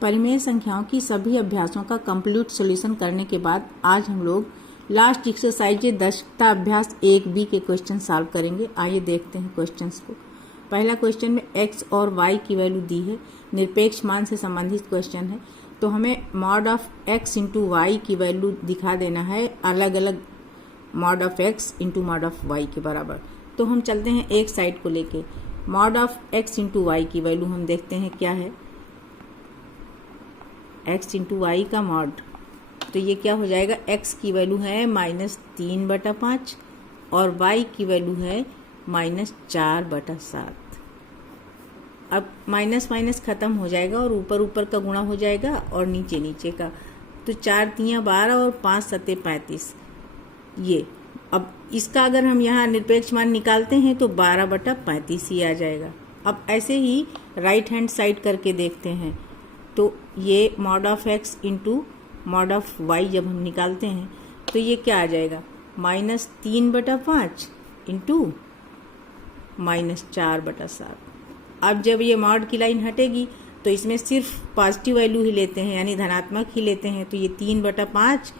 परिमेय संख्याओं की सभी अभ्यासों का कंप्लीट सॉल्यूशन करने के बाद आज हम लोग लास्ट एक्सरसाइज दक्षता अभ्यास 1B के क्वेश्चन सॉल्व करेंगे। आइए देखते हैं क्वेश्चंस को। पहला क्वेश्चन में x और y की वैल्यू दी है, निरपेक्ष मान से संबंधित क्वेश्चन है, तो हमें mod of x into y की वैल्यू दिखा देना है अलग अलग mod of x into mod of y के बराबर। तो हम चलते हैं एक साइड को लेके, mod of x into y की वैल्यू हम देखते हैं क्या है, x इंटू वाई का मॉड, तो ये क्या हो जाएगा, x की वैल्यू है -3/5 और y की वैल्यू है -4/7। अब माइनस माइनस खत्म हो जाएगा और ऊपर ऊपर का गुणा हो जाएगा और नीचे नीचे का, तो 4 तियां 12 और 5 सत्ते 35। ये अब इसका अगर हम यहाँ निरपेक्ष मान निकालते हैं तो 12/35 ही आ जाएगा। अब ऐसे ही राइट हैंड साइड करके देखते हैं, तो ये mod of x into mod of y जब हम निकालते हैं तो ये क्या आ जाएगा, -3/5 इंटू -4/7। अब जब ये मॉड की लाइन हटेगी तो इसमें सिर्फ पॉजिटिव वैल्यू ही लेते हैं, यानी धनात्मक ही लेते हैं, तो ये 3/5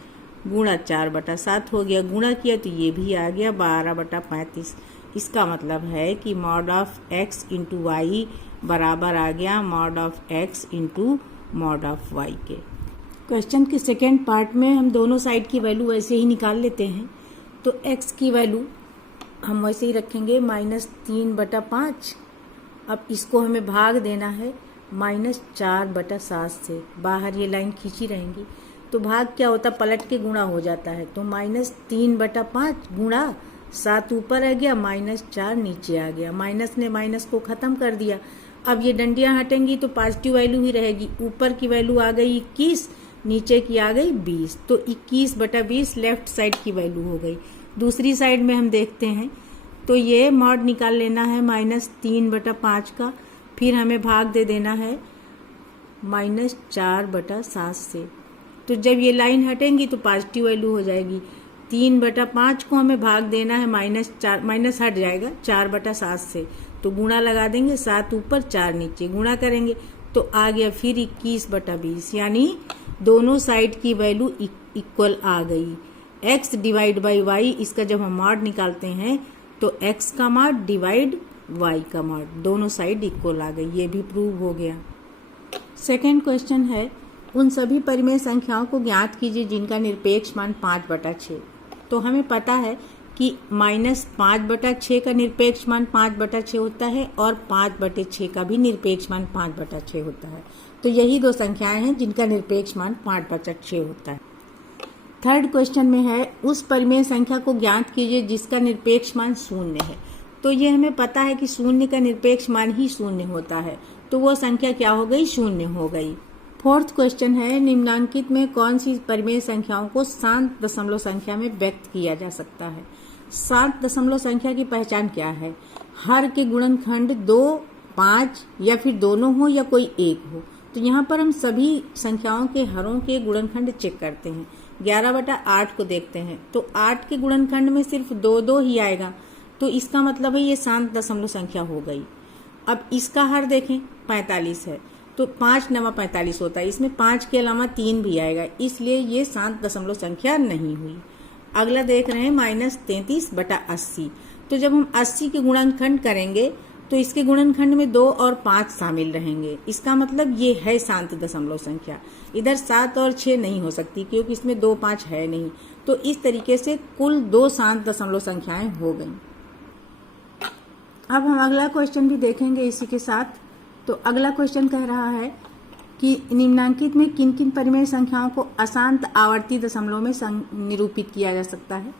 गुणा 4/7 हो गया, गुणा किया तो ये भी आ गया 12/35। इसका मतलब है कि mod of x into y बराबर आ गया mod of x into mod of y के। क्वेश्चन के सेकेंड पार्ट में हम दोनों साइड की वैल्यू वैसे ही निकाल लेते हैं, तो x की वैल्यू हम वैसे ही रखेंगे -3/5। अब इसको हमें भाग देना है -4/7 से, बाहर ये लाइन खींची रहेंगी, तो भाग क्या होता, पलट के गुणा हो जाता है, तो -3/5 गुणा 7 ऊपर आ गया, -4 नीचे आ गया, माइनस ने माइनस को खत्म कर दिया। अब ये डंडियां हटेंगी तो पॉजिटिव वैल्यू ही रहेगी, ऊपर की वैल्यू आ गई 21, नीचे की आ गई 20, तो 21/20 लेफ्ट साइड की वैल्यू हो गई। दूसरी साइड में हम देखते हैं तो ये मॉड निकाल लेना है -3/5 का, फिर हमें भाग दे देना है -4/7 से, तो जब ये लाइन हटेंगी तो पॉजिटिव वैल्यू हो जाएगी। 3/5 को हमें भाग देना है -4, माइनस हट जाएगा 4/7 से, तो गुणा लगा देंगे, 7 ऊपर 4 नीचे, गुणा करेंगे तो आ गया फिर 21/20, यानी दोनों साइड की वैल्यू इक्वल आ गई। x डिवाइड बाई वाई, इसका जब हम मॉड निकालते हैं तो x का मॉड डिवाइड y का मॉड, दोनों साइड इक्वल आ गई, ये भी प्रूव हो गया। सेकेंड क्वेश्चन है, उन सभी परिमेय संख्याओं को ज्ञात कीजिए जिनका निरपेक्ष मान 5/6। तो हमें पता है कि -5/6 का निरपेक्ष मान 5/6 होता है और 5/6 का भी निरपेक्ष मान 5/6 होता है, तो यही दो संख्याएं हैं जिनका निरपेक्ष मान 5/6 होता है। थर्ड क्वेश्चन में है, उस परिमेय संख्या को ज्ञात कीजिए जिसका निरपेक्ष मान 0 है। तो ये हमें पता है कि 0 का निरपेक्ष मान ही 0 होता है, तो वो संख्या क्या हो गई, 0 हो गई। फोर्थ क्वेश्चन है, निम्नांकित में कौन सी परिमेय संख्याओं को शांत दशमलव संख्या में व्यक्त किया जा सकता है। शांत दशमलव संख्या की पहचान क्या है, हर के गुणनखंड 2, 5 या फिर दोनों हो या कोई एक हो। तो यहाँ पर हम सभी संख्याओं के हरों के गुणनखंड चेक करते हैं। 11/8 को देखते हैं तो 8 के गुणनखंड में सिर्फ 2 ही आएगा, तो इसका मतलब है ये शांत दशमलव संख्या हो गई। अब इसका हर देखें 45 है, तो 5 9 45 होता है, इसमें 5 के अलावा 3 भी आएगा, इसलिए ये शांत दशमलव संख्या नहीं हुई। अगला देख रहे हैं -33/80, तो जब हम 80 के गुणनखंड करेंगे तो इसके गुणनखंड में 2 और 5 शामिल रहेंगे, इसका मतलब ये है शांत दशमलव संख्या। इधर 7 और 6 नहीं हो सकती क्योंकि इसमें 2 5 है नहीं, तो इस तरीके से कुल 2 शांत दशमलव संख्याएं हो गई। अब हम अगला क्वेश्चन भी देखेंगे इसी के साथ। तो अगला क्वेश्चन कह रहा है कि निम्नांकित में किन किन परिमेय संख्याओं को अशांत आवर्ती दशमलव में निरूपित किया जा सकता है।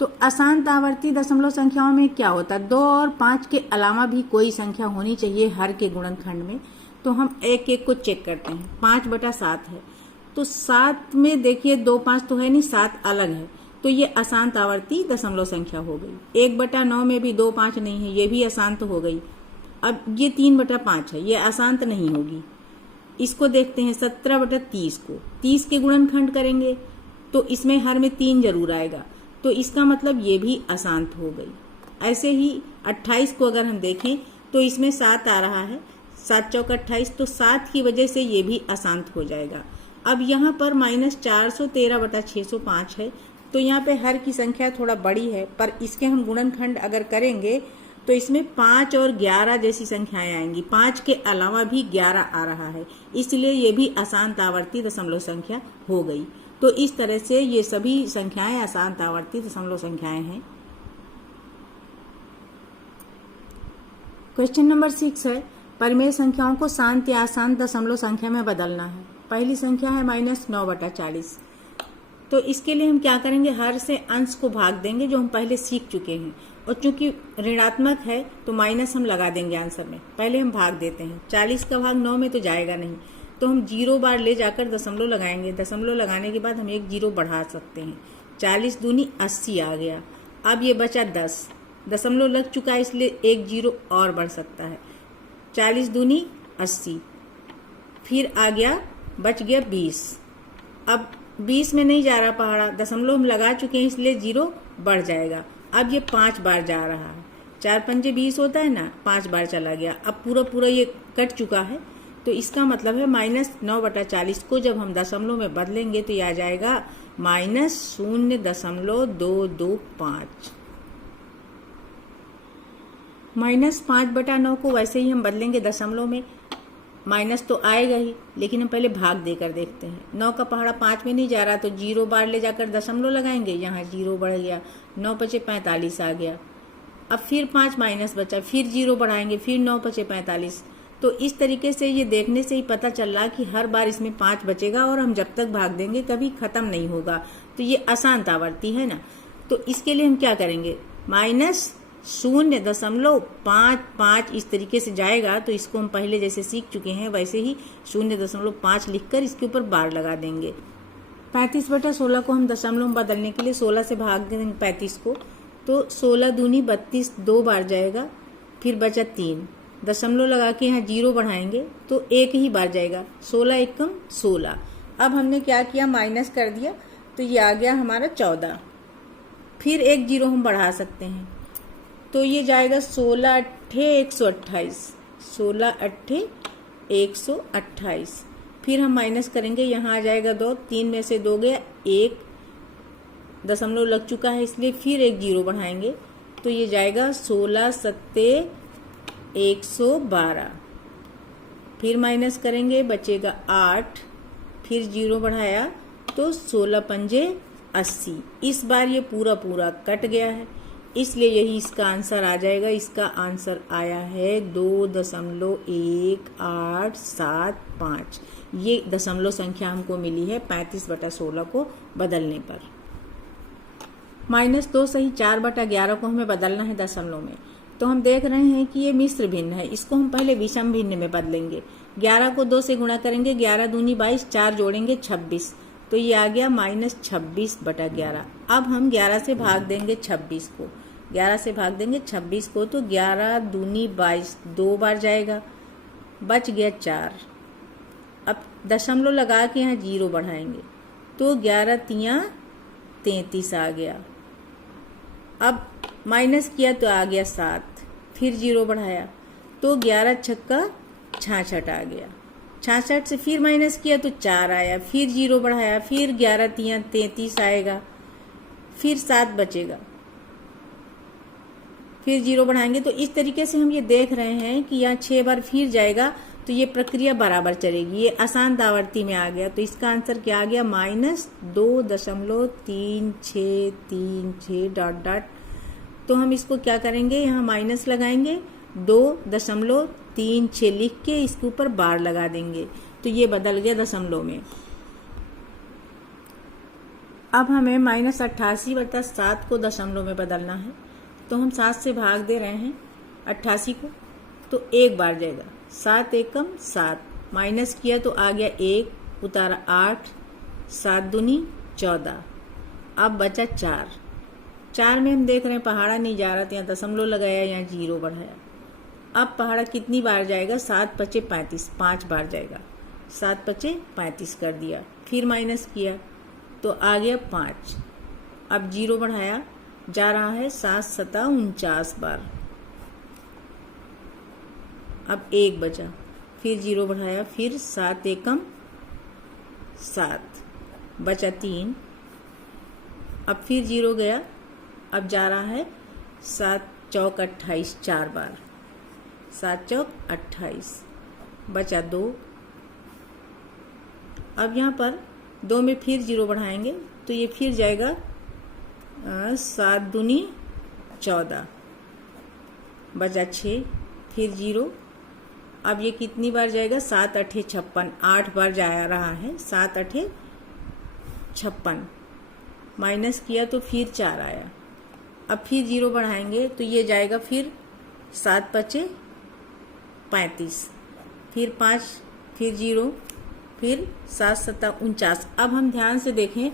तो अशांत आवर्ती दशमलव संख्याओं में क्या होता है, 2 और 5 के अलावा भी कोई संख्या होनी चाहिए हर के गुणनखंड में। तो हम एक एक को चेक करते हैं। 5/7 है, तो 7 में देखिए 2 5 तो है नहीं, 7 अलग है, तो ये अशांत आवर्ती दशमलव संख्या हो गई। 1/9 में भी 2 5 नहीं है, ये भी अशांत हो गई। अब ये 3/5 है, ये अशांत नहीं होगी। इसको देखते हैं 17/30 को, 30 के गुणनखंड करेंगे तो इसमें हर में 3 जरूर आएगा, तो इसका मतलब ये भी अशांत हो गई। ऐसे ही 28 को अगर हम देखें तो इसमें 7 आ रहा है, 7 चौक 28, तो 7 की वजह से ये भी अशांत हो जाएगा। अब यहाँ पर -413/605 है, तो यहाँ पे हर की संख्या थोड़ा बड़ी है, पर इसके हम गुणनखंड अगर करेंगे तो इसमें 5 और 11 जैसी संख्याएं आएंगी। 5 के अलावा भी 11 आ रहा है, इसलिए ये भी अशांत आवर्ती दशमलव संख्या हो गई। तो इस तरह से ये सभी संख्याएं अशांत आवर्ती दशमलव संख्याएं हैं। क्वेश्चन नंबर 6 है, परिमेय संख्याओं को शांत या अशांत दशमलव संख्या में बदलना है। पहली संख्या है -9/40। तो इसके लिए हम क्या करेंगे, हर से अंश को भाग देंगे, जो हम पहले सीख चुके हैं। और चूंकि ऋणात्मक है तो माइनस हम लगा देंगे आंसर में। पहले हम भाग देते हैं। 40 का भाग 9 में तो जाएगा नहीं, तो हम 0 बार ले जाकर दशमलव लगाएंगे। दशमलव लगाने के बाद हम 1 0 बढ़ा सकते हैं। 40 दूनी 80 आ गया। अब ये बचा 10, दशमलव लग चुका है इसलिए 1 0 और बढ़ सकता है। 40 दूनी 80, फिर आ गया, बच गया 20। अब 20 में नहीं जा रहा पहाड़ा, दशमलव हम लगा चुके हैं इसलिए 0 बढ़ जाएगा। अब ये 5 बार जा रहा है। 4 पंजे 20 होता है ना, 5 बार चला गया। अब पूरा ये कट चुका है, तो इसका मतलब है -9/40 को जब हम दशमलव में बदलेंगे तो यह आ जाएगा -0.225। -5/9 को वैसे ही हम बदलेंगे दशमलव में, माइनस तो आएगा ही, लेकिन हम पहले भाग देकर देखते हैं। 9 का पहाड़ा 5 में नहीं जा रहा, तो 0 बार ले जाकर दशमलव लगाएंगे। यहाँ 0 बढ़ गया, 9 पचे 45 आ गया। अब फिर 5 माइनस बचा, फिर 0 बढ़ाएंगे, फिर 9 पचे 45। तो इस तरीके से ये देखने से ही पता चल रहा कि हर बार इसमें 5 बचेगा और हम जब तक भाग देंगे कभी खत्म नहीं होगा। तो ये अशांत आवर्ती है ना। तो इसके लिए हम क्या करेंगे, -0.55 इस तरीके से जाएगा। तो इसको हम पहले जैसे सीख चुके हैं वैसे ही 0.5 लिखकर इसके ऊपर बार लगा देंगे। 35/16 को हम दशमलव में बदलने के लिए 16 से भाग देंगे 35 को, तो 16 दूनी 32 2 बार जाएगा, फिर बचा 3। दशमलव लगा के यहाँ 0 बढ़ाएंगे तो 1 ही बार जाएगा। 16 एकम 16। अब हमने क्या किया, माइनस कर दिया, तो ये आ गया हमारा 14। फिर 1 0 हम बढ़ा सकते हैं, तो ये जाएगा 16 अट्ठे 128। 16 अट्ठे 128। फिर हम माइनस करेंगे, यहाँ आ जाएगा 2, 3 में से 2 गया, 1 दशमलव लग चुका है इसलिए फिर 1 0 बढ़ाएंगे, तो ये जाएगा 16 सत्ते 112। फिर माइनस करेंगे, बचेगा 8, फिर 0 बढ़ाया तो 16 पंजे 80। इस बार ये पूरा कट गया है, इसलिए यही इसका आंसर आ जाएगा। इसका आंसर आया है 2.1875। ये दशमलव संख्या हमको मिली है 35/16 को बदलने पर। -2 सही 4/11 को हमें बदलना है दशमलव में। तो हम देख रहे हैं कि ये मिश्र भिन्न है, इसको हम पहले विषम भिन्न में बदलेंगे। 11 को 2 से गुणा करेंगे, 11 दूनी 22, 4 जोड़ेंगे 26, तो ये आ गया -26/11। अब हम 11 से भाग देंगे 26 को, 11 से भाग देंगे 26 को, तो 11 दूनी 22 2 बार जाएगा, बच गया 4। अब दशमलव लगा के यहाँ 0 बढ़ाएंगे, तो 11 तियां 33 आ गया। अब माइनस किया तो आ गया 7, फिर 0 बढ़ाया तो 11 छक्का 66 आ गया। 66 से फिर माइनस किया तो 4 आया, फिर 0 बढ़ाया, फिर 11 तियां 33 आएगा, फिर 7 बचेगा, फिर 0 बढ़ाएंगे। तो इस तरीके से हम ये देख रहे हैं कि यहाँ 6 बार फिर जाएगा, तो ये प्रक्रिया बराबर चलेगी। ये अशांत आवर्ती में आ गया, तो इसका आंसर क्या आ गया, -2.3636 ... तो हम इसको क्या करेंगे, यहाँ माइनस लगाएंगे, 2.36 लिख के इसके ऊपर बार लगा देंगे, तो ये बदल गया दशमलव में। अब हमें -88/7 को दशमलव में बदलना है, तो हम 7 से भाग दे रहे हैं 88 को, तो 1 बार जाएगा, 7 एकम 7, माइनस किया तो आ गया 1, उतारा 8, 7 दूनी 14, अब बचा 4। 4 में हम देख रहे हैं पहाड़ा नहीं जा रहा, तो यहाँ दशमलव लगाया, यहाँ 0 बढ़ाया। अब पहाड़ा कितनी बार जाएगा, 7 पचे 35, 5 बार जाएगा, 7 पचे 35 कर दिया, फिर माइनस किया तो आ गया 5। अब 0 बढ़ाया, जा रहा है 7 सता 49 बार, अब 1 बचा, फिर 0 बढ़ाया, फिर 7 एकम 7, बचा 3। अब फिर 0 गया, अब जा रहा है 7 चौक 28 4 बार, 7 चौक 28, बचा 2। अब यहाँ पर 2 में फिर 0 बढ़ाएंगे तो ये फिर जाएगा 7 दूनी 14, बचा 6, फिर 0। अब ये कितनी बार जाएगा, 7 8 56, 8 बार जा रहा है, 7 8 56, माइनस किया तो फिर 4 आया। अब फिर 0 बढ़ाएंगे तो ये जाएगा फिर 7 5 35, फिर 5, फिर 0, फिर 7 7 49। अब हम ध्यान से देखें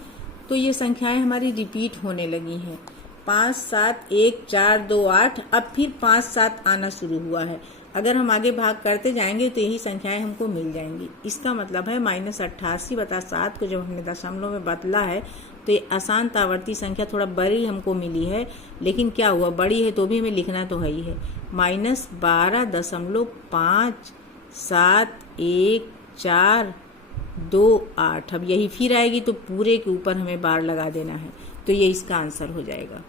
तो ये संख्याएं हमारी रिपीट होने लगी हैं। 5 7 1 4 2 8, अब फिर 5 7 आना शुरू हुआ है। अगर हम आगे भाग करते जाएंगे तो यही संख्याएं हमको मिल जाएंगी। इसका मतलब है -88/7 को जब हमने दशमलव में बदला है तो ये अशांत आवर्ती संख्या थोड़ा बड़ी हमको मिली है, लेकिन क्या हुआ, बड़ी है तो भी हमें लिखना तो है ही है। -12.57142 अब यही फिर आएगी तो पूरे के ऊपर हमें बार लगा देना है, तो ये इसका आंसर हो जाएगा।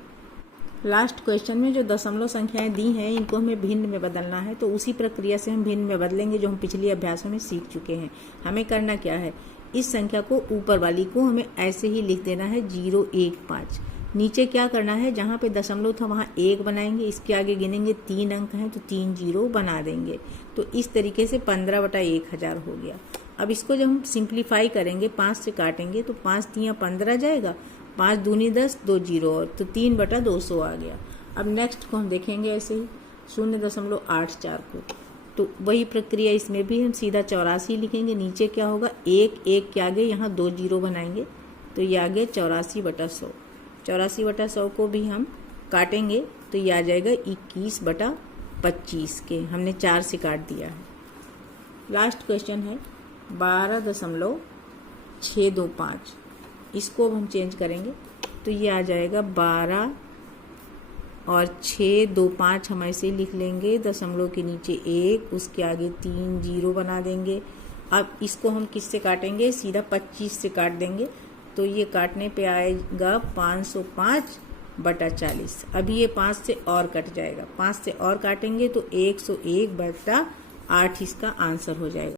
लास्ट क्वेश्चन में जो दशमलव संख्याएं दी हैं इनको हमें भिन्न में बदलना है, तो उसी प्रक्रिया से हम भिन्न में बदलेंगे जो हम पिछले अभ्यासों में सीख चुके हैं। हमें करना क्या है, इस संख्या को ऊपर वाली को हमें ऐसे ही लिख देना है 015। नीचे क्या करना है, जहाँ पे दशमलव था वहाँ 1 बनाएंगे, इसके आगे गिनेंगे 3 अंक हैं तो 3 0 बना देंगे। तो इस तरीके से 15/1000 हो गया। अब इसको जब हम सिंप्लीफाई करेंगे, 5 से काटेंगे तो 5 3 15 जाएगा, 5 दूनी 10, 2 0 और तो 3/200 आ गया। अब नेक्स्ट को हम देखेंगे ऐसे ही 0.84 को, तो वही प्रक्रिया इसमें भी हम सीधा 84 लिखेंगे। नीचे क्या होगा, 1 के आगे यहाँ 2 0 बनाएंगे तो ये आगे 84/100। 84/100 को भी हम काटेंगे तो ये आ जाएगा 21/25 के, हमने 4 से काट दिया है। लास्ट क्वेश्चन है 12.625, इसको अब हम चेंज करेंगे तो ये आ जाएगा 12 और 625 हम ऐसे ही लिख लेंगे, दशमलव के नीचे 1, उसके आगे 3 0 बना देंगे। अब इसको हम किससे काटेंगे, सीधा 25 से काट देंगे तो ये काटने पे आएगा 505/40। अभी ये 5 से और कट जाएगा, 5 से और काटेंगे तो 101/8 इसका आंसर हो जाएगा।